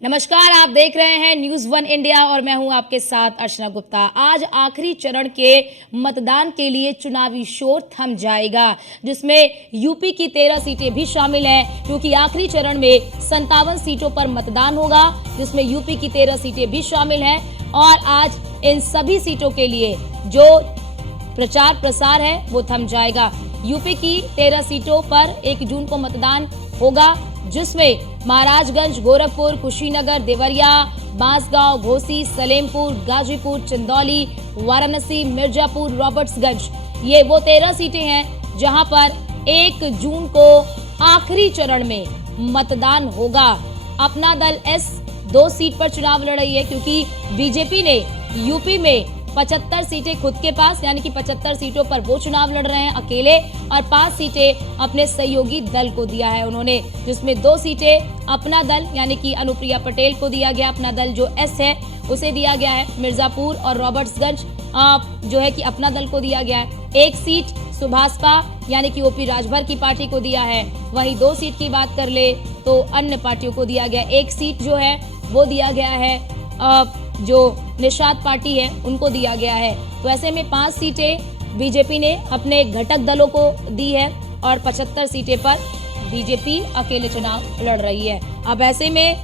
नमस्कार, आप देख रहे हैं न्यूज़ वन इंडिया और मैं हूं आपके साथ अर्चना गुप्ता। आज आखिरी चरण के मतदान के लिए चुनावी शोर थम जाएगा, जिसमें यूपी की 13 सीटें भी शामिल हैं, क्योंकि आखिरी चरण में 57 सीटों पर मतदान होगा, जिसमें यूपी की 13 सीटें भी शामिल हैं। और आज इन सभी सीटों के लिए जो प्रचार प्रसार है वो थम जाएगा। यूपी की 13 सीटों पर 1 जून को मतदान होगा, जिसमें महाराजगंज, गोरखपुर, कुशीनगर, देवरिया, बांसगांव, घोसी, सलेमपुर, गाजीपुर, चंदौली, वाराणसी, मिर्जापुर, रॉबर्ट्सगंज, ये वो 13 सीटें हैं जहां पर 1 जून को आखिरी चरण में मतदान होगा। अपना दल एस 2 सीट पर चुनाव लड़ रही है, क्योंकि बीजेपी ने यूपी में 75 सीटें खुद के पास, यानी कि 75 सीटों पर वो चुनाव लड़ रहे हैं अकेले, और 5 सीटें अपने सहयोगी दल को दिया है उन्होंने, जिसमें 2 सीटें अपना दल यानी कि अनुप्रिया पटेल को दिया गया, अपना दल जो एस है उसे दिया गया है। मिर्जापुर और रॉबर्ट्सगंज जो है कि अपना दल को दिया गया है। 1 सीट सुभाषपा यानी कि ओपी राजभर की पार्टी को दिया है। वहीं 2 सीट की बात कर ले तो अन्य पार्टियों को दिया गया। 1 सीट जो है वो दिया गया है जो निषाद पार्टी है उनको दिया गया है। तो ऐसे में 5 सीटें बीजेपी ने अपने घटक दलों को दी है और 75 सीटें पर बीजेपी अकेले चुनाव लड़ रही है। अब ऐसे में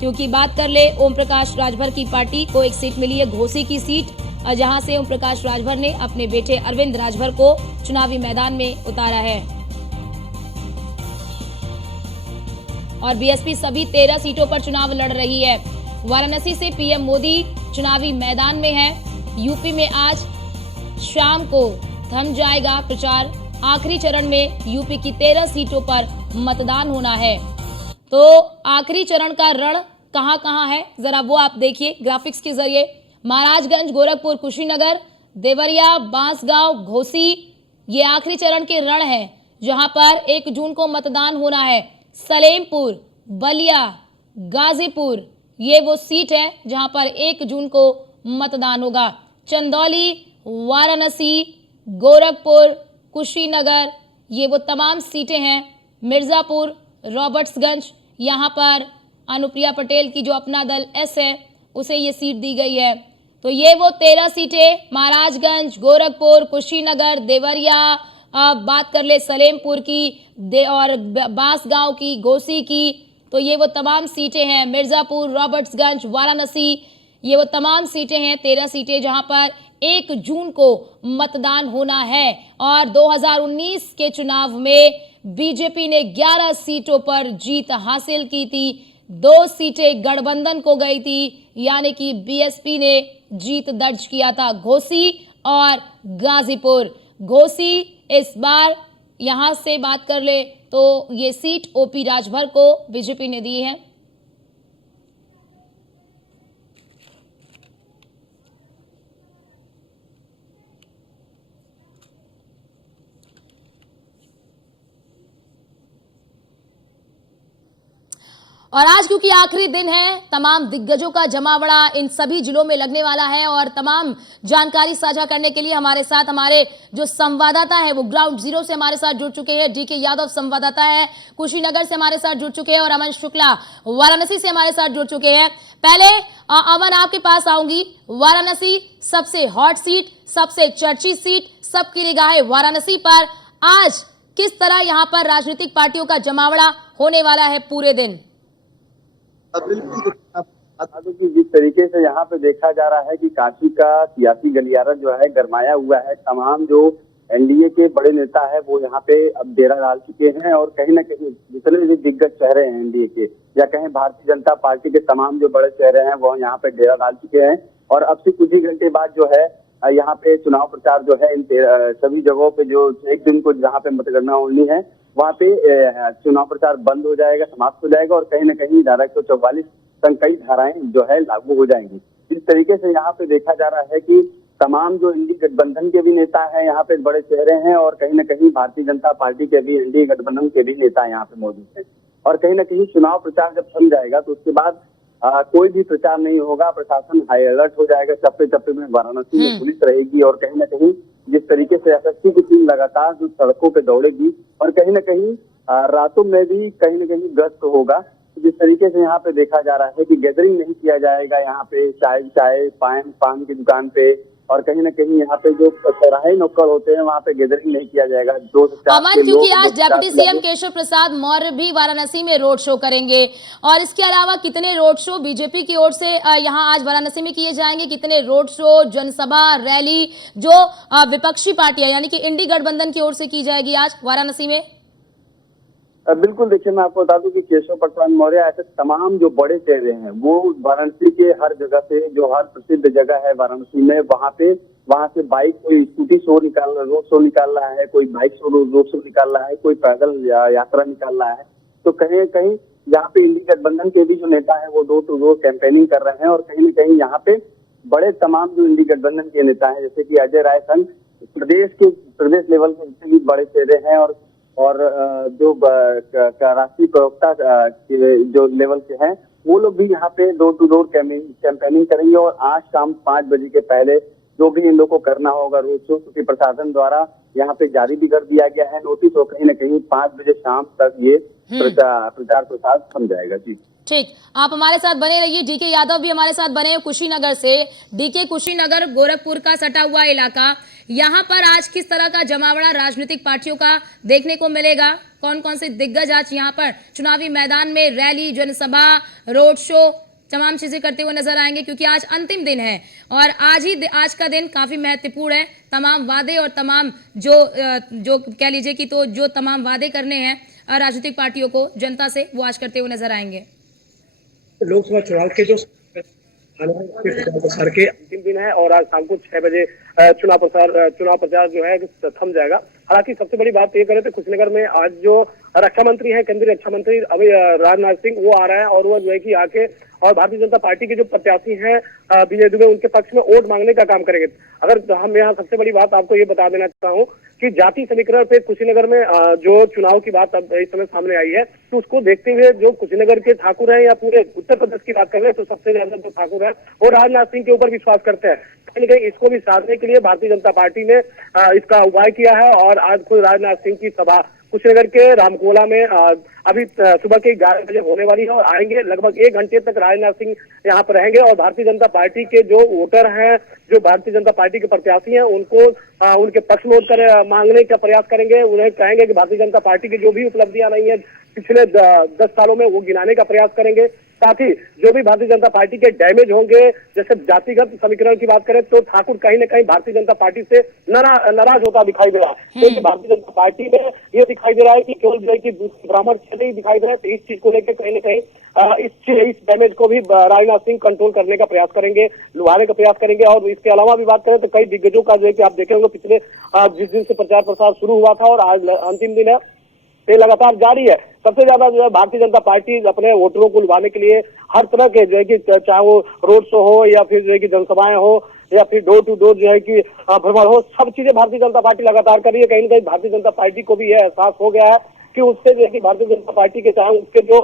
क्योंकि बात कर ले ओम प्रकाश राजभर की पार्टी को 1 सीट मिली है, घोसी की सीट, जहां से ओम प्रकाश राजभर ने अपने बेटे अरविंद राजभर को चुनावी मैदान में उतारा है। और बीएसपी सभी 13 सीटों पर चुनाव लड़ रही है। वाराणसी से पीएम मोदी चुनावी मैदान में है। यूपी में आज शाम को थम जाएगा प्रचार। आखिरी चरण में यूपी की 13 सीटों पर मतदान होना है। तो आखिरी चरण का रण कहां-कहां है, जरा वो आप देखिए ग्राफिक्स के जरिए। महाराजगंज, गोरखपुर, कुशीनगर, देवरिया, बांसगांव, घोसी, ये आखिरी चरण के रण है जहां पर 1 जून को मतदान होना है। सलेमपुर, बलिया, गाजीपुर, ये वो सीट है जहां पर 1 जून को मतदान होगा। चंदौली, वाराणसी, गोरखपुर, कुशीनगर, ये वो तमाम सीटें हैं। मिर्जापुर, रॉबर्ट्सगंज, यहाँ पर अनुप्रिया पटेल की जो अपना दल एस है उसे ये सीट दी गई है। तो ये वो 13 सीटें महाराजगंज, गोरखपुर, कुशीनगर, देवरिया, बात कर ले सलेमपुर की और बांसगांव की, घोसी की, तो ये वो तमाम सीटें हैं। मिर्जापुर, रॉबर्ट्सगंज, वाराणसी, ये वो तमाम सीटें हैं, 13 सीटें जहां पर 1 जून को मतदान होना है। और 2019 के चुनाव में बीजेपी ने 11 सीटों पर जीत हासिल की थी। 2 सीटें गठबंधन को गई थी, यानी कि बीएसपी ने जीत दर्ज किया था घोसी और गाजीपुर। घोसी इस बार यहां से बात कर ले तो ये सीट ओपी राजभर को बीजेपी ने दी है। और आज क्योंकि आखिरी दिन है, तमाम दिग्गजों का जमावड़ा इन सभी जिलों में लगने वाला है। और तमाम जानकारी साझा करने के लिए हमारे साथ हमारे जो संवाददाता है वो ग्राउंड जीरो से हमारे साथ जुड़ चुके हैं। डीके यादव संवाददाता है, कुशीनगर से हमारे साथ जुड़ चुके हैं, और अमन शुक्ला वाराणसी से हमारे साथ जुड़ चुके हैं। पहले अमन आपके पास आऊंगी। वाराणसी सबसे हॉट सीट, सबसे चर्चित सीट, सबकी निगाहें वाराणसी पर। आज किस तरह यहाँ पर राजनीतिक पार्टियों का जमावड़ा होने वाला है पूरे दिन? बिल्कुल, जिस तरीके से यहाँ पे देखा जा रहा है कि काशी का सियासी गलियारा जो है गरमाया हुआ है। तमाम जो एनडीए के बड़े नेता है वो यहाँ पे अब डेरा डाल चुके हैं, और कहीं ना कहीं जितने भी दिग्गज चेहरे हैं एनडीए के या कहीं भारतीय जनता पार्टी के तमाम जो बड़े चेहरे हैं वो यहाँ पे डेरा डाल चुके हैं। और अब से कुछ ही घंटे बाद जो है यहाँ पे चुनाव प्रचार जो है इन सभी जगहों पे जो 1 दिन को जहाँ पे मतगणना होनी है वहाँ पे चुनाव प्रचार बंद हो जाएगा, समाप्त हो जाएगा, और कहीं ना कहीं धारा 144 संग कई धाराएं जो है लागू हो जाएंगी। इस तरीके से यहाँ पे देखा जा रहा है कि तमाम जो इंडी गठबंधन के भी नेता हैं यहाँ पे बड़े चेहरे हैं, और कहीं ना कहीं भारतीय जनता पार्टी के भी एनडीए गठबंधन के भी नेता यहाँ पे मौजूद हैं। और कहीं ना कहीं चुनाव प्रचार जब थम जाएगा तो उसके बाद कोई भी प्रचार नहीं होगा। प्रशासन हाई अलर्ट हो जाएगा, चप्पे चप्पे में वाराणसी में पुलिस रहेगी, और कहीं ना कहीं जिस तरीके से एसएसटी की टीम लगातार जो सड़कों पे दौड़ेगी, और कहीं ना कहीं रातों में भी कहीं ना कहीं गश्त होगा। जिस तरीके से यहाँ पे देखा जा रहा है कि गैदरिंग नहीं किया जाएगा यहाँ पे चाय पान की दुकान पे, और कहीं ना कहीं यहाँ पे जो चौराहे नुक्कड़ होते हैं वहाँ पे गैदरिंग नहीं किया जाएगा। 2 से 4 अमन, के क्योंकि लोग, आज 2 से 4 डेप्यूटी से सीएम लोग। केशव प्रसाद मौर्य भी वाराणसी में रोड शो करेंगे, और इसके अलावा कितने रोड शो बीजेपी की ओर से यहां आज वाराणसी में किए जाएंगे, कितने रोड शो, जनसभा, रैली जो विपक्षी पार्टियां यानी कि इंडी गठबंधन की ओर से की जाएगी आज वाराणसी में? बिल्कुल, देखिए मैं आपको बता दूं कि केशव प्रसाद मौर्य ऐसे तमाम जो बड़े चेहरे हैं वो वाराणसी के हर जगह से, जो हर प्रसिद्ध जगह है वाराणसी में, वहां से बाइक, कोई स्कूटी रोड शो निकाल रहा है, कोई बाइक शो रोड शो निकाल रहा है, कोई पैदल यात्रा निकाल रहा है। तो कहीं कहीं यहाँ पे इंडी गठबंधन के भी जो नेता है वो डोर टू डोर कैंपेनिंग कर रहे हैं, और कहीं न कहीं यहाँ पे बड़े तमाम जो इंडी गठबंधन के नेता हैं, जैसे कि अजय राय सन, प्रदेश लेवल के जितने भी बड़े चेहरे हैं, और जो राष्ट्रीय प्रवक्ता के जो लेवल के हैं, वो लोग भी यहाँ पे डोर टू डोर कैंपेनिंग करेंगे। और आज शाम 5 बजे के पहले जो भी इन लोग को करना होगा रोड शो, क्योंकि प्रशासन द्वारा यहाँ पे जारी भी कर दिया गया है नोटिस, और कहीं ना कहीं 5 बजे शाम तक ये प्रचार प्रसार थम जाएगा। जी ठीक, आप हमारे साथ बने रहिए। डीके यादव भी हमारे साथ बने हैं कुशीनगर से। डीके, कुशीनगर गोरखपुर का सटा हुआ इलाका, यहाँ पर आज किस तरह का जमावड़ा राजनीतिक पार्टियों का देखने को मिलेगा? कौन कौन से दिग्गज आज यहाँ पर चुनावी मैदान में रैली, जनसभा, रोड शो, तमाम चीजें करते हुए नजर आएंगे? क्योंकि आज अंतिम दिन है और आज का दिन काफी महत्वपूर्ण है। तमाम वादे और तमाम जो कह लीजिए कि तो जो तमाम वादे करने हैं राजनीतिक पार्टियों को जनता से, वो आज करते हुए नजर आएंगे। लोकसभा चुनाव के जो चुनाव प्रचार के अंतिम दिन है और आज शाम को 6 बजे चुनाव प्रचार जो है थम जाएगा। हालांकि सबसे बड़ी बात ये करें तो कुशीनगर में आज जो रक्षा मंत्री है, केंद्रीय रक्षा मंत्री अभी राजनाथ सिंह, वो आ रहा है और वो जो है कि आके और भारतीय जनता पार्टी के जो प्रत्याशी हैं विजय दुबे, उनके पक्ष में वोट मांगने का काम करेंगे। अगर हम यहाँ सबसे बड़ी बात आपको ये बता देना चाहता हूँ कि जाति समीकरण पे कुशीनगर में जो चुनाव की बात अब इस समय सामने आई है, तो उसको देखते हुए जो कुशीनगर के ठाकुर हैं या पूरे उत्तर प्रदेश की बात कर रहे हैं, तो सबसे ज्यादा जो ठाकुर है वो राजनाथ सिंह के ऊपर विश्वास करते हैं। कहीं कहीं इसको भी साधने के लिए भारतीय जनता पार्टी ने इसका उपाय किया है और आज खुद राजनाथ सिंह की सभा कुशीनगर के रामकोला में अभी सुबह के 11 बजे होने वाली है और आएंगे। लगभग 1 घंटे तक राजनाथ सिंह यहाँ पर रहेंगे और भारतीय जनता पार्टी के जो वोटर हैं, जो भारतीय जनता पार्टी के प्रत्याशी हैं, उनको उनके पक्ष में वोट मांगने का प्रयास करेंगे। उन्हें कहेंगे कि भारतीय जनता पार्टी की जो भी उपलब्धियां नहीं है पिछले 10 सालों में, वो गिनाने का प्रयास करेंगे। साथ ही जो भी भारतीय जनता पार्टी के डैमेज होंगे, जैसे जातिगत समीकरण की बात करें तो ठाकुर कहीं न कहीं भारतीय जनता पार्टी से नाराज होता दिखाई दे रहा है, क्योंकि भारतीय जनता पार्टी में ये दिखाई दे रहा है कि केवल जो है कि ब्राह्मण क्षेत्र ही दिखाई दे रहा है। तो इस चीज को लेकर कहीं न कहीं इस डैमेज को भी राजनाथ सिंह कंट्रोल करने का प्रयास करेंगे, लुभाने का प्रयास करेंगे। और इसके अलावा भी बात करें तो कई दिग्गजों का जो है कि आप देखे होंगे पिछले जिस दिन से प्रचार प्रसार शुरू हुआ था और आज अंतिम दिन है, ये लगातार जारी है। सबसे ज्यादा जो है भारतीय जनता पार्टी अपने वोटरों को लुभाने के लिए हर तरह के जो है कि चाहे वो रोड शो हो या फिर जो है कि जनसभाएं हो या फिर डोर टू डोर जो है कि भ्रमण हो, सब चीजें भारतीय जनता पार्टी लगातार कर रही है। कहीं ना कहीं भारतीय जनता पार्टी को भी यह एहसास हो गया है कि उससे जो है कि भारतीय जनता पार्टी के चाहे उसके जो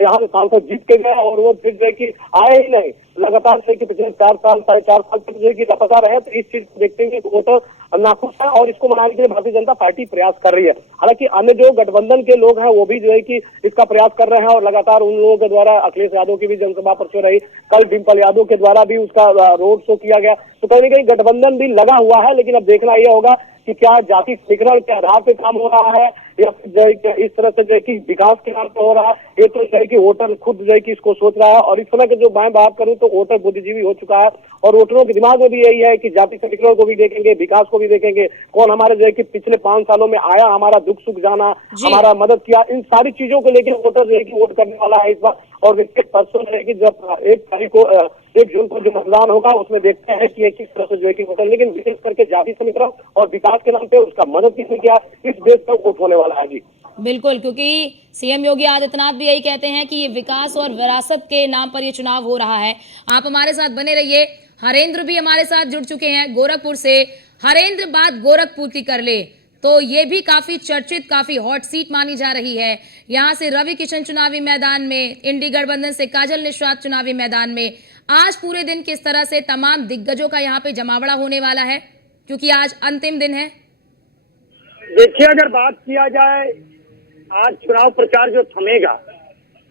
यहाँ से सांसद जीत के गए और वो फिर जो है कि आए ही नहीं, लगातार जो है कि पिछले 4 साल 4.5 साल तक जो है कि लगातार रहे। तो इस चीज को देखते हुए वोटर नाखुश है और इसको मनाने के लिए भारतीय जनता पार्टी प्रयास कर रही है। हालांकि अन्य जो गठबंधन के लोग हैं वो भी जो है कि इसका प्रयास कर रहे हैं और लगातार उन लोगों के द्वारा अखिलेश यादव की भी जनसभा परसों रही, कल डिम्पल यादव के द्वारा भी उसका रोड शो किया गया। तो कहीं ना कहीं गठबंधन भी लगा हुआ है, लेकिन अब देखना यह होगा कि क्या जाति समीकरण के आधार पे काम हो रहा है या फिर जो है कि इस तरह से जो है कि विकास के नाम पे हो रहा है। ये तो जो है कि वोटर खुद जो है कि इसको सोच रहा है और इस समय के जो मैं बात करूं तो वोटर बुद्धिजीवी हो चुका है और वोटरों के दिमाग में भी यही है कि जाति समीकरण को भी देखेंगे, विकास को भी देखेंगे, कौन हमारे जो है कि पिछले 5 सालों में आया, हमारा दुख सुख जाना, हमारा मदद किया, इन सारी चीजों को लेकर वोटर जो है कि वोट करने वाला है इस बार। और इसके परसों जो है कि जब 1 जून को जो मतदान होगा उसमें देखते हैं कि किस तरह से जो है कि वोटर, लेकिन विशेष करके जाति समीकरण और विकास के नाम पे उसका मदद किसने किया, इस देश पर वोट होने वाला है। जी बिल्कुल, क्योंकि सीएम योगी आदित्यनाथ भी यही कहते हैं कि ये विकास और विरासत के नाम पर ये चुनाव हो रहा है। आप हमारे साथ बने रहिए। हरेंद्र भी हमारे साथ जुड़ चुके हैं गोरखपुर से। हरेंद्र, बात गोरखपुर की कर ले तो ये भी काफी चर्चित, काफी हॉट सीट मानी जा रही है। यहाँ से रवि किशन चुनावी मैदान में, इंडी गठबंधन से काजल निषाद चुनावी मैदान में। आज पूरे दिन किस तरह से तमाम दिग्गजों का यहाँ पे जमावड़ा होने वाला है, क्योंकि आज अंतिम दिन है? देखिए, अगर बात किया जाए आज चुनाव प्रचार जो थमेगा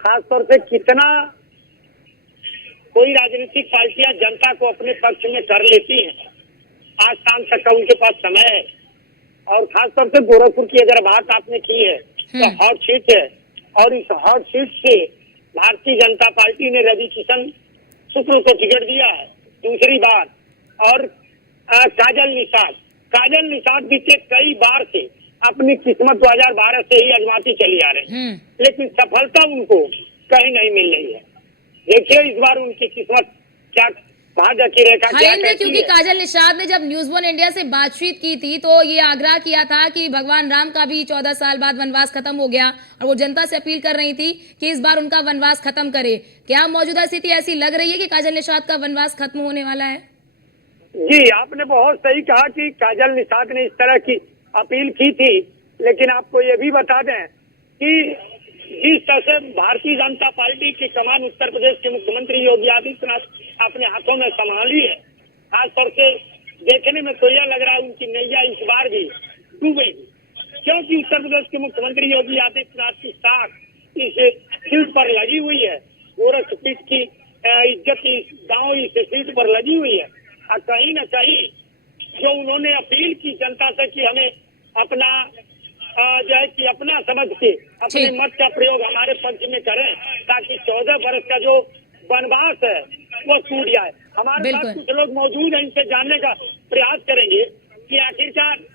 खासतौर से कितना कोई राजनीतिक पार्टियां जनता को अपने पक्ष में कर लेती हैं। आज शाम तक का उनके पास समय है। और खासतौर से गोरखपुर की अगर बात आपने की है तो हॉट सीट है, और इस हॉट सीट से भारतीय जनता पार्टी ने रवि किशन शुक्ल को टिकट दिया है दूसरी बार। और काजल निषाद बीते कई बार से अपनी किस्मत 2012 से ही आजमाती चली आ रही है, लेकिन सफलता उनको कहीं नहीं मिल रही है। देखिए इस बार उनकी किस्मत क्या कहाँ जाके रहेगा। हरेंद्र, क्योंकि काजल निषाद ने जब न्यूज वन इंडिया से बातचीत की थी तो ये आग्रह किया था कि भगवान राम का भी 14 साल बाद वनवास खत्म हो गया, और वो जनता से अपील कर रही थी कि इस बार उनका वनवास खत्म करे। क्या मौजूदा स्थिति ऐसी लग रही है कि काजल निषाद का वनवास खत्म होने वाला है? जी, आपने बहुत सही कहा कि काजल निषाद ने इस तरह की अपील की थी, लेकिन आपको ये भी बता दें कि जिस तरह से भारतीय जनता पार्टी की कमान उत्तर प्रदेश के मुख्यमंत्री योगी आदित्यनाथ अपने हाथों में संभाली है, खासतौर से देखने में तो यह लग रहा है उनकी नैया इस बार भी डूबेगी, क्योंकि उत्तर प्रदेश के मुख्यमंत्री योगी आदित्यनाथ की साख इस सीट पर लगी हुई है। गोरख सीट की इज्जत इस गाँव इस सीट पर लगी हुई है, और कहीं न कहीं जो उन्होंने अपील की जनता से कि हमें अपना जो है कि अपना समझ के अपने मत का प्रयोग हमारे पक्ष में करें, ताकि 14 वर्ष का जो वनवास है वो टूट जाए। हमारे साथ कुछ लोग मौजूद हैं, इनसे जानने का प्रयास करेंगे कि आखिरकार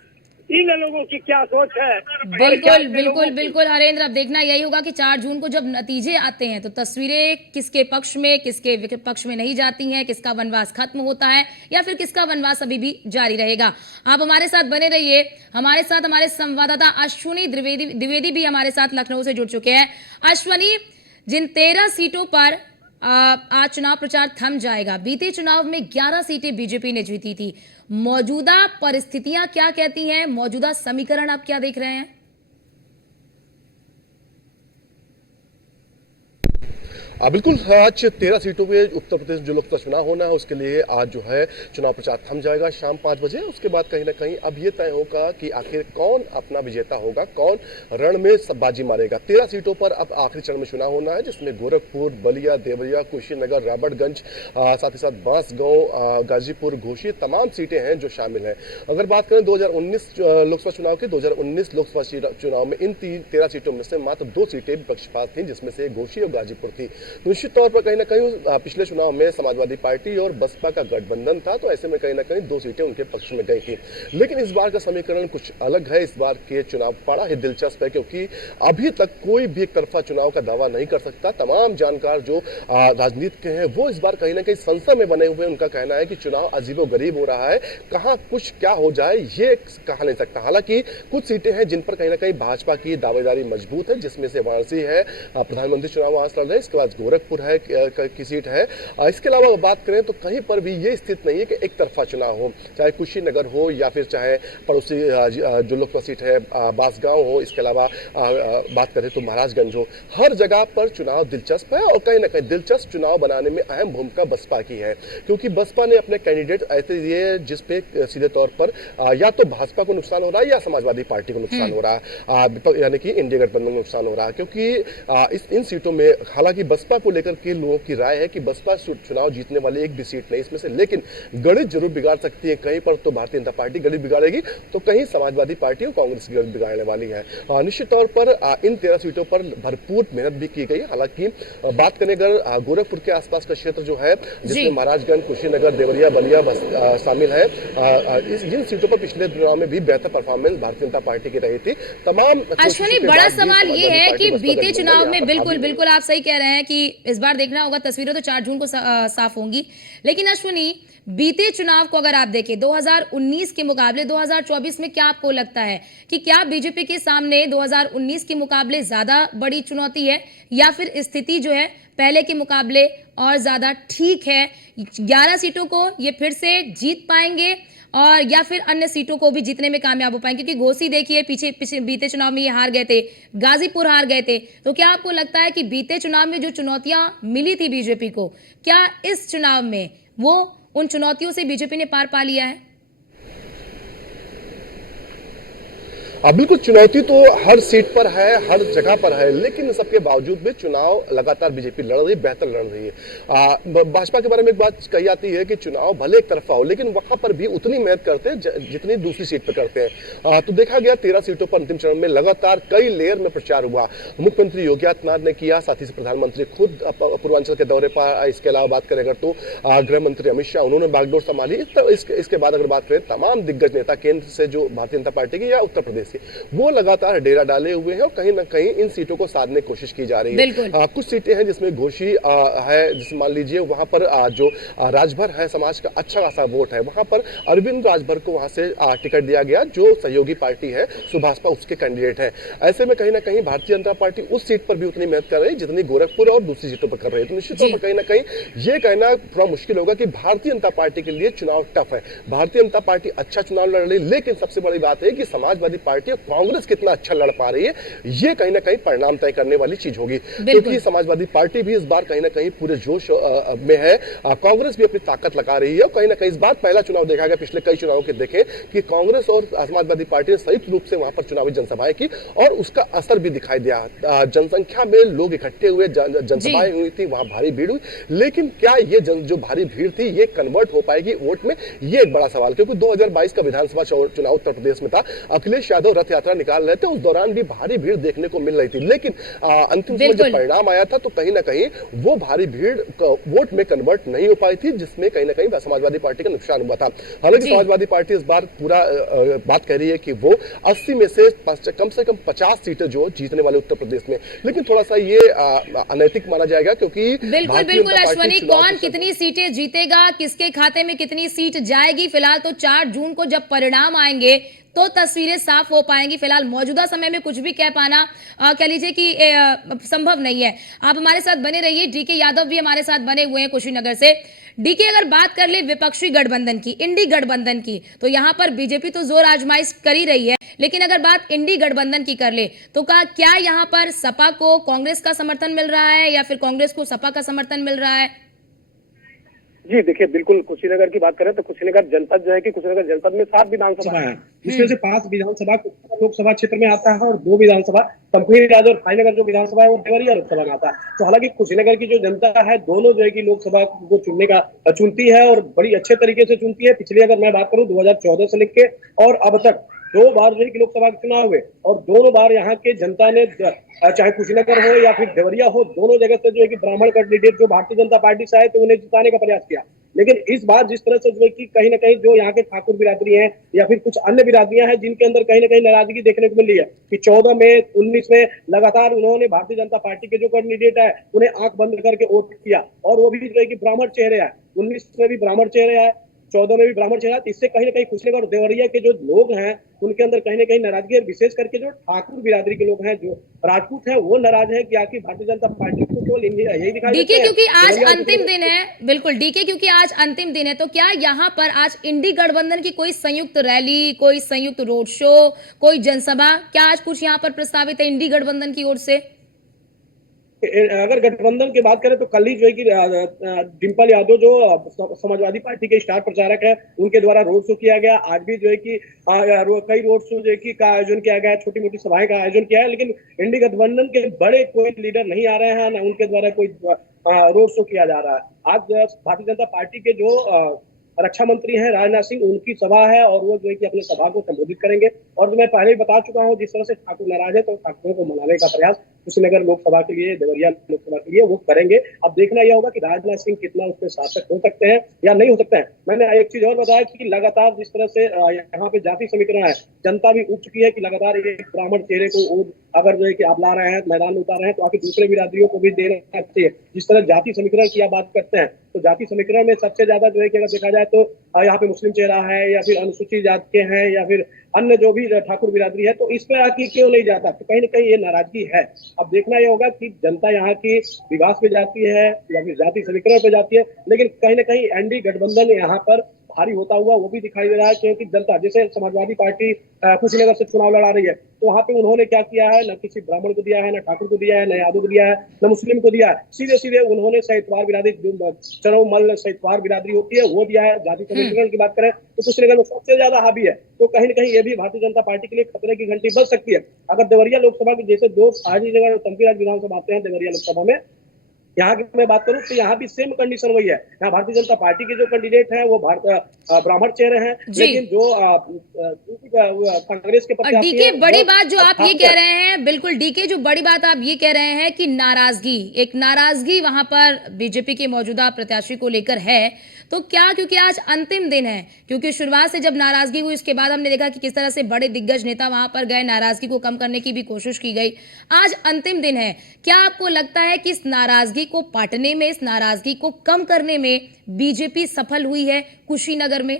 इन लोगों की क्या सोच है। बिल्कुल बिल्कुल बिल्कुल हरेंद्र, अब देखना यही होगा कि 4 जून को जब नतीजे आते हैं तो तस्वीरें किसके पक्ष में किसके पक्ष में नहीं जाती हैं, किसका वनवास खत्म होता है या फिर किसका वनवास अभी भी जारी रहेगा। आप हमारे साथ बने रहिए। हमारे साथ हमारे संवाददाता अश्विनी द्विवेदी भी हमारे साथ लखनऊ से जुड़ चुके हैं। अश्विनी, जिन 13 सीटों पर आज चुनाव प्रचार थम जाएगा, बीते चुनाव में 11 सीटें बीजेपी ने जीती थी, मौजूदा परिस्थितियां क्या कहती हैं, मौजूदा समीकरण आप क्या देख रहे हैं? बिल्कुल, आज 13 सीटों पे उत्तर प्रदेश जो लोकसभा चुनाव होना है उसके लिए आज जो है चुनाव प्रचार थम जाएगा शाम 5 बजे। उसके बाद कहीं ना कहीं अब ये तय होगा कि आखिर कौन अपना विजेता होगा, कौन रण में बाजी मारेगा। 13 सीटों पर अब आखिरी चरण में चुनाव होना है, जिसमें गोरखपुर, बलिया, देवरिया, कुशीनगर, राबर्टगंज, साथ ही साथ बांसगांव, गाजीपुर, घोसी तमाम सीटें हैं जो शामिल हैं। अगर बात करें 2019 लोकसभा चुनाव की, 2019 लोकसभा चुनाव में इन 13 सीटों में से मात्र 2 सीटें पक्षपात थी, जिसमें से घोसी और गाजीपुर थी। निश्चित तौर पर कहीं ना कहीं पिछले चुनाव में समाजवादी पार्टी और बसपा का गठबंधन था, तो ऐसे में कहीं ना कहीं 2 सीटें उनके पक्ष में गई थी। लेकिन इस बार का समीकरण कुछ अलग है। इस बार के चुनाव बड़ा ही दिलचस्प है, क्योंकि अभी तक कोई भी एक तरफा चुनाव का दावा नहीं कर सकता। तमाम जानकार जो राजनीति के हैं वो इस बार कहीं ना कहीं संशय में बने हुए। उनका कहना है कि चुनाव अजीबोगरीब हो रहा है, कहां कुछ क्या हो जाए ये कहा नहीं सकता। हालांकि कुछ सीटें हैं जिन पर कहीं ना कहीं भाजपा की दावेदारी मजबूत है, जिसमें से वाराणसी है, प्रधानमंत्री चुनाव वहां लड़ रहे हैं, इसके बाद गोरखपुर है की सीट है। इसके अलावा बात करें तो कहीं पर भी ये स्थिति नहीं है कि एक तरफा चुनाव हो, चाहे कुशीनगर हो या फिर चाहे पड़ोसी जो लोकसभा सीट है बांसगांव हो, इसके अलावा बात करें तो महाराजगंज हो। हर जगह पर चुनाव दिलचस्प है, और कहीं ना कहीं दिलचस्प चुनाव बनाने में अहम भूमिका बसपा की है, क्योंकि बसपा ने अपने कैंडिडेट ऐसे दिए जिसपे सीधे तौर पर या तो भाजपा को नुकसान हो रहा है या समाजवादी पार्टी को नुकसान हो रहा है, यानी कि इंडिया गठबंधन को नुकसान हो रहा है। क्योंकि इन सीटों में हालांकि बसपा को लेकर के लोगों की राय है कि बसपा चुनाव जीतने वाली एक भी सीट नहीं इसमें से, लेकिन गणित जरूर बिगाड़ सकती है। कहीं पर तो भारतीय जनता पार्टी गणित बिगाड़ेगी, तो कहीं समाजवादी पार्टी और कांग्रेस गणित बिगाड़ने वाली है। निश्चित तौर पर इन 13 सीटों पर भरपूर मेहनत भी की गई। हालांकि बात करें अगर गोरखपुर के आसपास का क्षेत्र जो है, जिसमें महाराजगंज, कुशीनगर, देवरिया, बलिया शामिल है, इन सीटों पर पिछले चुनाव में भी बेहतर परफॉर्मेंस भारतीय जनता पार्टी की रही थी। तमाम अश्विनी, बड़ा सवाल ये है कि बीते चुनाव में बिल्कुल आप सही कह रहे हैं कि इस बार देखना होगा, तस्वीरें तो 4 जून को साफ होंगी, लेकिन अश्विनी बीते चुनाव को अगर आप देखें 2019 के मुकाबले 2024 में क्या आपको लगता है कि क्या बीजेपी के सामने 2019 के मुकाबले ज्यादा बड़ी चुनौती है, या फिर स्थिति जो है पहले के मुकाबले और ज्यादा ठीक है? 11 सीटों को ये फिर से जीत पाएंगे और या फिर अन्य सीटों को भी जीतने में कामयाब हो पाएंगे? क्योंकि घोसी देखिए पीछे बीते चुनाव में ये हार गए थे, गाजीपुर हार गए थे। तो क्या आपको लगता है कि बीते चुनाव में जो चुनौतियां मिली थी बीजेपी को, क्या इस चुनाव में वो उन चुनौतियों से बीजेपी ने पार पा लिया है? बिल्कुल, चुनौती तो हर सीट पर है, हर जगह पर है, लेकिन सबके बावजूद भी चुनाव लगातार बीजेपी लड़ रही है, बेहतर लड़ रही है। भाजपा के बारे में एक बात कही जाती है कि चुनाव भले एक तरफा हो, लेकिन वहां पर भी उतनी मेहनत करते हैं जितनी दूसरी सीट पर करते हैं। तो देखा गया 13 सीटों पर अंतिम चरण में लगातार कई लेयर में प्रचार हुआ। मुख्यमंत्री योगी आदित्यनाथ ने किया, साथ ही प्रधानमंत्री खुद पूर्वांचल के दौरे पर। इसके अलावा बात करें अगर तो गृह मंत्री अमित शाह, उन्होंने बागडोर संभाली। इसके बाद अगर बात करें तमाम दिग्गज नेता केंद्र से, जो भारतीय जनता पार्टी की या उत्तर प्रदेश की, वो लगातार डेरा डाले हुए हैं और कहीं ना कहीं इन सीटों को साधने की कोशिश की जा रही है। कुछ सीटें हैं जिसमें घोषी है, जिसमें मान लीजिए वहां पर जो राजभर है, समाज का अच्छा खासा वोट है, वहां पर अरविंद राजभर को वहां से टिकट दिया गया, जो सहयोगी पार्टी है सुभाषपा, उसके कैंडिडेट है। ऐसे में कहीं ना कहीं भारतीय जनता पार्टी उस सीट पर भी उतनी मेहनत कर रही है जितनी गोरखपुर और दूसरी सीटों पर कर रही है। तो निश्चित तौर पर कहीं ना कहीं ये कहना थोड़ा मुश्किल होगा कि भारतीय जनता पार्टी के लिए चुनाव टफ है। भारतीय जनता पार्टी अच्छा चुनाव लड़ रही है, लेकिन सबसे बड़ी बात है कि समाजवादी पार्टी और कांग्रेस कितना अच्छा लड़ पा रही है, ये कहीं ना कहीं परिणाम तय करने वाली चीज होगी। क्योंकि समाजवादी पार्टी भी इस बार कहीं ना कहीं पूरे जोश में है, कांग्रेस भी अपनी ताकत लगा रही है और कहीं ना कहीं इस बार पहला चुनाव देखा गया, पिछले कई चुनावों के देखें कि कांग्रेस और समाजवादी पार्टी ने संयुक्त रूप से वहां पर चुनावी जनसभाएं की और उसका असर भी दिखाई दिया। जनसंख्या में लोग इकट्ठे हुए, जनसभाएं हुई थी, वहां भारी भीड़ हुई, लेकिन क्या ये जो भारी भीड़ थी ये कन्वर्ट हो पाएगी वोट में, ये एक बड़ा सवाल। क्योंकि 2022 का विधानसभा चुनाव उत्तर प्रदेश में था, अखिलेश यादव रथ यात्रा निकाल रहे थे, उस दौरान भी भारी भीड़ देखने को मिल रही थी, लेकिन अंतिम समय जब परिणाम आया था तो कहीं ना कहीं वो भारी भीड़ वोट में कन्वर्ट नहीं हो पाई थी, जिसमें कहीं ना कहीं समाजवादी पार्टी का नुकसान हुआ था। हालांकि समाजवादी पार्टी इस बार पूरा बात कह रही है कि वो 80 में से कम 50 सीटें जो जीतने वाले उत्तर प्रदेश में, लेकिन थोड़ा सा ये अनैतिक माना जाएगा, क्योंकि बिल्कुल अश्वनी, कौन कितनी सीटें जीतेगा, किसके खाते में कितनी सीट जाएगी, फिलहाल तो 4 जून को जब परिणाम आएंगे तो तस्वीरें साफ हो पाएंगी। फिलहाल मौजूदा समय में कुछ भी कह पाना कह लीजिए कि संभव नहीं है। आप हमारे साथ बने रहिए, डीके यादव भी हमारे साथ बने हुए हैं कुशीनगर से। डीके, अगर बात कर ले विपक्षी गठबंधन की, इंडी गठबंधन की, तो यहां पर बीजेपी तो जोर आजमाइश कर ही रही है, लेकिन अगर बात इंडी गठबंधन की कर ले तो क्या यहां पर सपा को कांग्रेस का समर्थन मिल रहा है या फिर कांग्रेस को सपा का समर्थन मिल रहा है? जी देखिए, बिल्कुल कुशीनगर की बात करें तो कुशीनगर जनपद जो है कि कुशीनगर जनपद में 7 विधानसभा है, जिसमें से 5 विधानसभा लोकसभा क्षेत्र में आता है और 2 विधानसभा तमकुहीराज और भाईनगर जो विधानसभा है वो देवरिया लोकसभा में आता है। तो हालांकि कुशीनगर की जो जनता है दोनों जो है कि लोकसभा को चुनती है और बड़ी अच्छे तरीके से चुनती है। पिछली अगर मैं बात करूं 2014 से लेके और अब तक 2 बार जो है कि लोकसभा के चुनाव हुए और दोनों बार यहाँ के जनता ने, चाहे कुशीनगर हो या फिर देवरिया हो, दोनों जगह से जो है कि ब्राह्मण कैंडिडेट जो भारतीय जनता पार्टी से आए तो उन्हें जिताने का प्रयास किया। लेकिन इस बार जिस तरह से जो है कि कहीं ना कहीं जो यहाँ के ठाकुर बिरादरी हैं या फिर कुछ अन्य बिरादरियां हैं जिनके अंदर कहीं ना कहीं नाराजगी देखने को मिल रही है कि 14 में 19 में लगातार उन्होंने भारतीय जनता पार्टी के जो कैंडिडेट है उन्हें आंख बंद करके वोट किया और वो भी जो है कि ब्राह्मण चेहरे आए, 19 में भी ब्राह्मण चेहरे आए, 14 में भी ब्राह्मण चेहरा। इससे कहीं ना कहीं कुशीनगर और देवरिया के जो लोग हैं उनके अंदर कहीं ना कहीं नाराजगी है। विशेष करके जो ठाकुर बिरादरी के लोग हैं, जो राजपूत हैं, वो नाराज है कि आखिर भारतीय जनता पार्टी को केवल यही दिखाई डीके, क्योंकि आज अंतिम दिन है, बिल्कुल डीके, क्योंकि आज अंतिम दिन है, तो क्या यहाँ पर आज इंडी गठबंधन की कोई संयुक्त रैली, कोई संयुक्त रोड शो, कोई जनसभा, क्या आज कुछ यहाँ पर प्रस्तावित है इंडी गठबंधन की ओर से? अगर गठबंधन की बात करें तो कल ही जो है कि डिम्पल यादव जो समाजवादी पार्टी के स्टार प्रचारक है उनके द्वारा रोड शो किया गया। आज भी जो है कि कई रोड शो जो है कि का आयोजन किया गया, छोटी मोटी सभाएं का आयोजन किया है, लेकिन इंडी गठबंधन के बड़े कोई लीडर नहीं आ रहे हैं, ना उनके द्वारा कोई रोड शो किया जा रहा है। आज भारतीय जनता पार्टी के जो रक्षा मंत्री हैं राजनाथ सिंह, उनकी सभा है और वो जो है कि अपने सभा को संबोधित करेंगे। और जो मैं पहले ही बता चुका हूं, जिस तरह से ठाकुर नाराज है तो ठाकुरों को मनाने का प्रयास कुशीनगर लोकसभा के लिए, देवरिया लोकसभा के लिए वो करेंगे। अब देखना यह होगा कि राजनाथ सिंह कितना उसमें शासक हो सकते हैं या नहीं हो सकते हैं। मैंने एक चीज और बताया कि लगातार जिस तरह से यहाँ पे जाति समीकरण है, जनता भी उठ चुकी है कि लगातार एक ब्राह्मण चेहरे को अगर जो है कि आप ला रहे हैं, मैदान में उतार रहे हैं, तो आखिर दूसरे बिरादरियों को भी देना चाहिए। जिस तरह जाति समीकरण की आप बात करते हैं तो जाति समीकरण में सबसे ज्यादा जो है कि अगर देखा जाए तो यहाँ पे मुस्लिम चेहरा है या फिर अनुसूचित जाति के हैं या फिर अन्य जो भी ठाकुर बिरादरी है, तो इस पे आके क्यों नहीं जाता, तो कहीं ना कहीं ये नाराजगी है। अब देखना ये होगा कि जनता यहाँ की विकास पे जाती है या फिर जाति समीकरण पे जाती है, लेकिन कहीं ना कहीं एनडी गठबंधन यहाँ पर भारी होता हुआ वो भी दिखाई दे रहा है, क्योंकि जनता जैसे समाजवादी पार्टी कुशीनगर से चुनाव लड़ा रही है, तो वहां पे उन्होंने क्या किया है, न किसी ब्राह्मण को दिया है, न ठाकुर को दिया है, न यादव को दिया है, न मुस्लिम को दिया है, सीधे सीधे उन्होंने सहितवार बिरादरी, चरौ मल सहितवार बिरादरी होती है वो दिया है। जाति समीकरण की बात करें तो कुशीनगर में सबसे ज्यादा हावी है, तो कहीं न कहीं ये भी भारतीय जनता पार्टी के लिए खतरे की घंटी बज सकती है। अगर देवरिया लोकसभा की जैसे दो आज ही जगह तमकीराज विधानसभा आते हैं देवरिया लोकसभा में, यहाँ की मैं बात करूं तो यहाँ भी सेम कंडीशन वही है। यहाँ भारतीय जनता पार्टी के जो कैंडिडेट हैं वो ब्राह्मण चेहरे हैं, लेकिन जो कांग्रेस के और प्रत्याशी डीके हैं बड़ी वो बात जो आप ये कह रहे हैं, बिल्कुल डीके जो बड़ी बात आप ये कह रहे हैं कि नाराजगी, एक नाराजगी वहां पर बीजेपी के मौजूदा प्रत्याशी को लेकर है, तो क्या क्योंकि आज अंतिम दिन है, क्योंकि शुरुआत से जब नाराजगी हुई उसके बाद हमने देखा कि किस तरह से बड़े दिग्गज नेता वहां पर गए, नाराजगी को कम करने की भी कोशिश की गई, आज अंतिम दिन है, क्या आपको लगता है कि इस नाराजगी को पाटने में, इस नाराजगी को कम करने में बीजेपी सफल हुई है कुशीनगर में?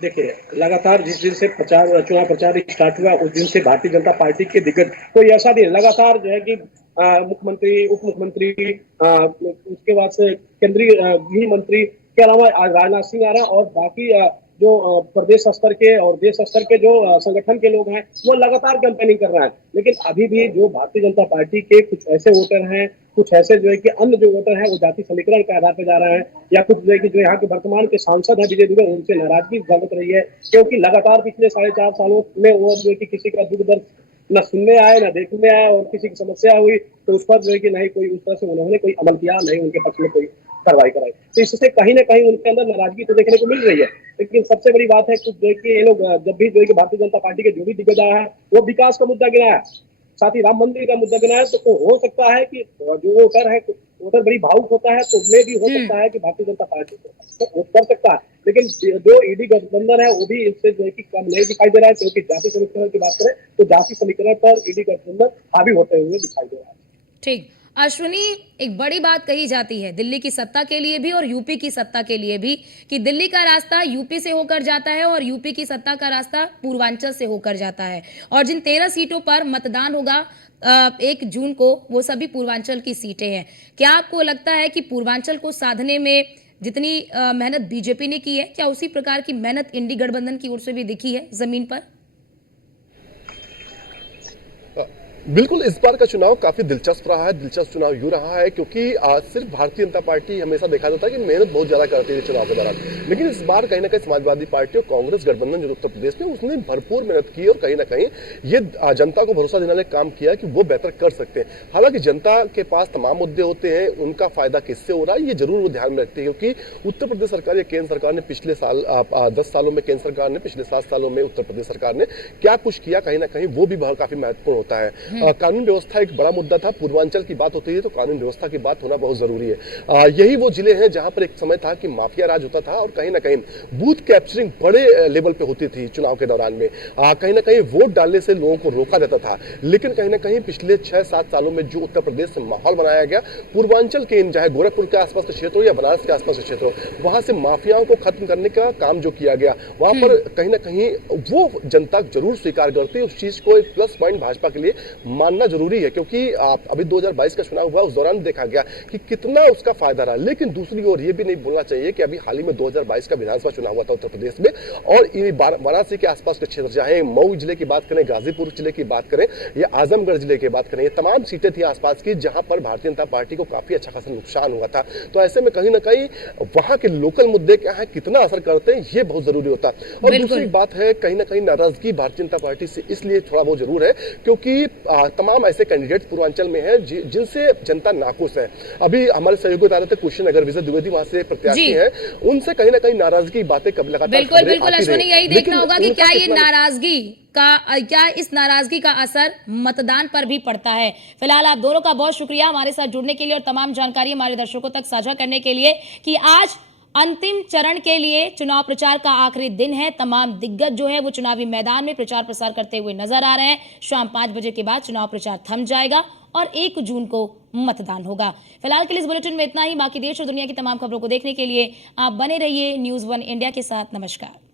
देखिए, लगातार जिस दिन से चुनाव प्रचार स्टार्ट हुआ उस दिन से भारतीय जनता पार्टी के दिग्गज कोई ऐसा दिन लगातार जो है कि मुख्यमंत्री, उप मुख्यमंत्री, उसके बाद से केंद्रीय गृह मंत्री के अलावा आज राजनाथ सिंह आ रहे हैं और बाकी जो प्रदेश स्तर के और देश स्तर के जो संगठन के लोग हैं वो लगातार कैंपेनिंग कर रहे हैं। लेकिन अभी भी जो भारतीय जनता पार्टी के कुछ ऐसे वोटर हैं, कुछ ऐसे जो है कि अन्य जो वोटर हैं वो जाति समीकरण के आधार पर जा रहे हैं, या कुछ जो है कि जो यहाँ के वर्तमान के सांसद हैं विजय दुबे, उनसे नाराजगी जागृत रही है, क्योंकि लगातार पिछले 4.5 सालों में वो जो है कि किसी का दुख दर्द न सुनने आए, न देखने आए, और किसी की समस्या हुई तो उस पर जो है कि नहीं कोई उस तरह से उन्होंने कोई अमल किया, नहीं उनके पक्ष में कोई कार्रवाई कराई। तो इससे कहीं ना कहीं उनके अंदर नाराजगी तो देखने को मिल रही है। लेकिन सबसे बड़ी बात है कि जो है कि ये लोग जब भी जो है कि भारतीय जनता पार्टी के जो भी दिग्गज आए हैं वो विकास का मुद्दा गिनाया है, साथ ही राम मंदिर का मुद्दा गिनाया, तो हो सकता है कि जो वोटर है, वोटर बड़ी भावुक होता है, तो उसमें भी हो सकता है कि भारतीय जनता पार्टी को वोट कर सकता है। लेकिन जो ईडी गठबंधन है वो भी इससे जो है कि कम नहीं दिखाई दे रहा है, क्योंकि जाति समीकरण की बात करें तो जाति समीकरण पर ईडी गठबंधन हावी होते हुए दिखाई दे रहा है। ठीक। अश्विनी, एक बड़ी बात कही जाती है दिल्ली की सत्ता के लिए भी और यूपी की सत्ता के लिए भी कि दिल्ली का रास्ता यूपी से होकर जाता है और यूपी की सत्ता का रास्ता पूर्वांचल से होकर जाता है, और जिन 13 सीटों पर मतदान होगा 1 जून को, वो सभी पूर्वांचल की सीटें हैं। क्या आपको लगता है कि पूर्वांचल को साधने में जितनी मेहनत बीजेपी ने की है, क्या उसी प्रकार की मेहनत इंडी गठबंधन की ओर से भी दिखी है जमीन पर? बिल्कुल, इस बार का चुनाव काफी दिलचस्प रहा है। दिलचस्प चुनाव यूं रहा है क्योंकि सिर्फ भारतीय जनता पार्टी हमेशा देखा जाता है कि मेहनत बहुत ज्यादा करती है चुनाव के दौरान, लेकिन इस बार कहीं ना कहीं समाजवादी पार्टी और कांग्रेस गठबंधन जो उत्तर प्रदेश में, उसने भरपूर मेहनत की और कहीं ना कहीं ये जनता को भरोसा देने वाले काम किया कि वो बेहतर कर सकते हैं। हालांकि जनता के पास तमाम मुद्दे होते हैं, उनका फायदा किससे हो रहा है ये जरूर वो ध्यान में रखती है, क्योंकि उत्तर प्रदेश सरकार या केंद्र सरकार ने पिछले साल 10 सालों में, केंद्र सरकार ने पिछले 7 सालों में उत्तर प्रदेश सरकार ने क्या कुछ किया, कहीं ना कहीं वो भी काफी महत्वपूर्ण होता है। कानून व्यवस्था एक बड़ा मुद्दा था। पूर्वांचल की बात होती है तो कानून व्यवस्था की बात होना बहुत जरूरी है। यही वो जिले हैं जहां पर एक समय था कि माफिया राज होता था और कहीं ना कहीं बूथ कैप्चरिंग बड़े लेवल पे होती थी चुनाव के दौरान में। कहीं ना कहीं वोट डालने से लोगों को रोका जाता था, लेकिन कहीं ना कहीं पिछले 6-7 सालों में जो उत्तर प्रदेश से माहौल बनाया गया, पूर्वांचल के चाहे गोरखपुर के आसपास के क्षेत्र हो या बनारस के आसपास के क्षेत्र हो, वहां से माफियाओं को खत्म करने का काम जो किया गया, वहां पर कहीं ना कहीं वो जनता जरूर स्वीकार करती है। उस चीज को एक प्लस पॉइंट भाजपा के लिए मानना जरूरी है, क्योंकि अभी 2022 का चुनाव हुआ, उस दौरान देखा गया कि कितना उसका फायदा रहा। लेकिन दूसरी ओर यह भी नहीं भूलना चाहिए कि अभी हाल ही में 2022 का विधानसभा चुनाव हुआ था उत्तर प्रदेश में, और वाराणसी के आसपास के क्षेत्र, चाहे मऊ जिले की बात करें, गाजीपुर जिले की बात करें या आजमगढ़ जिले की बात करें, ये तमाम सीटें थी आसपास की जहां पर भारतीय जनता पार्टी को काफी अच्छा खासा नुकसान हुआ था। तो ऐसे में कहीं ना कहीं वहां के लोकल मुद्दे क्या है, कितना असर करते हैं, ये बहुत जरूरी होता है। और दूसरी बात है, कहीं ना कहीं नाराजगी भारतीय जनता पार्टी से इसलिए थोड़ा बहुत जरूर है क्योंकि तमाम ऐसे कैंडिडेट पूर्वांचल में है जिनसे जनता नाखुश है। अभी हमारे सहयोगी बता रहे थे कुशीनगर विजय द्विवेदी वहां से प्रत्याशी हैं, उनसे कहीं ना कहीं नाराजगी की बातें कभी लगातार बिल्कुल बिल्कुल अश्विनी, यही देखना होगा कि क्या ये नाराजगी का, क्या इस नाराजगी का असर मतदान पर भी पड़ता है। फिलहाल आप दोनों का बहुत शुक्रिया हमारे साथ जुड़ने के लिए और तमाम जानकारी हमारे दर्शकों तक साझा करने के लिए कि आज अंतिम चरण के लिए चुनाव प्रचार का आखिरी दिन है। तमाम दिग्गज जो है वो चुनावी मैदान में प्रचार प्रसार करते हुए नजर आ रहे हैं। शाम 5 बजे के बाद चुनाव प्रचार थम जाएगा और 1 जून को मतदान होगा। फिलहाल के लिए इस बुलेटिन में इतना ही। बाकी देश और दुनिया की तमाम खबरों को देखने के लिए आप बने रहिए न्यूज़ 1 इंडिया के साथ। नमस्कार।